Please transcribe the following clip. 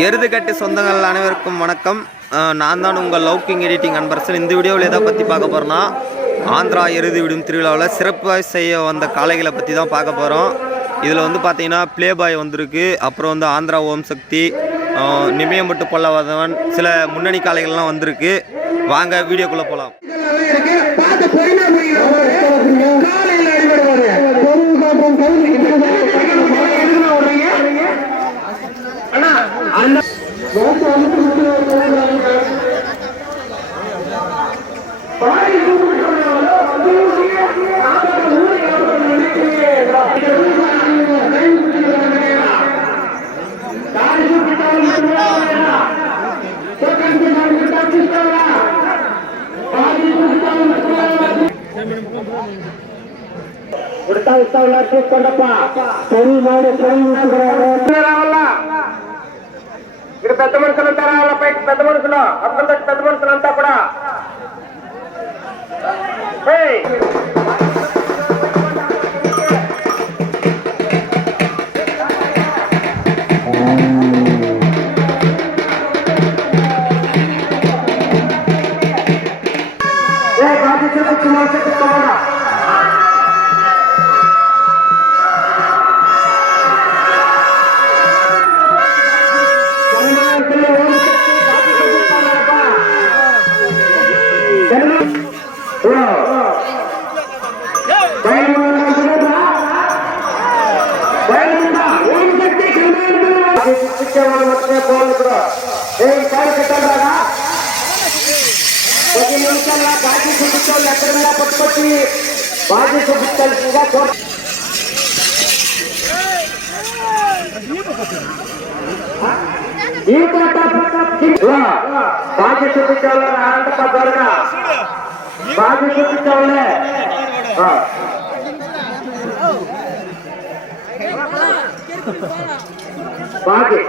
எருதுகட்டு சொந்தங்கள் அனைவருக்கும் வணக்கம். நான் தான் உங்கள் லவ்கிங் எடிட்டிங் அன்பரசன். இந்த வீடியோவில் எதை பற்றி பார்க்க போகிறோன்னா ஆந்திரா எருது விடும் திருவிழாவில் சிறப்பாக செய்ய வந்த காளைகளை பற்றி தான் பார்க்க போகிறோம் இதில் வந்து பார்த்தீங்கன்னா ப்ளே பாய் வந்திருக்கு. அப்புறம் வந்து ஆந்திரா ஓம் சக்தி அஹ் நிமயம்பட்டு பல்லவதவன் சில முன்னணி காளைகள்லாம் வந்திருக்கு. வாங்க வீடியோக்குள்ளே போகலாம் அந்த ಉಡ್ತಾ ಉಡ್ತಾ ಉಳ್ಳಾಡ್ಕೊಂಡಪ್ಪ ಸರಿ ಮಾಡಿ ಸರಿ ಮಾಡ್ತಾರೆ పెద్ద మనుషులు ఉంటారా? వాళ్ళపై పెద్ద మనుషులు అక్కడ పెద్ద మనుషులు అంతా కూడా. ఏయ్! ఏ బాధ్యత ಬಾಜಿ ಸುತ್ತಲ್ ಈಗ ತೋರ್ಸಿ బాజీ చూపించాలి ఎక్కడ మీద పట్టుకొచ్చి బాజీ చూపించాల్సిందిగా కోరు ఈ పాట బాజీ చూపించాలి అనంత త్వరగా బాజీ చూపించాలి బాజీ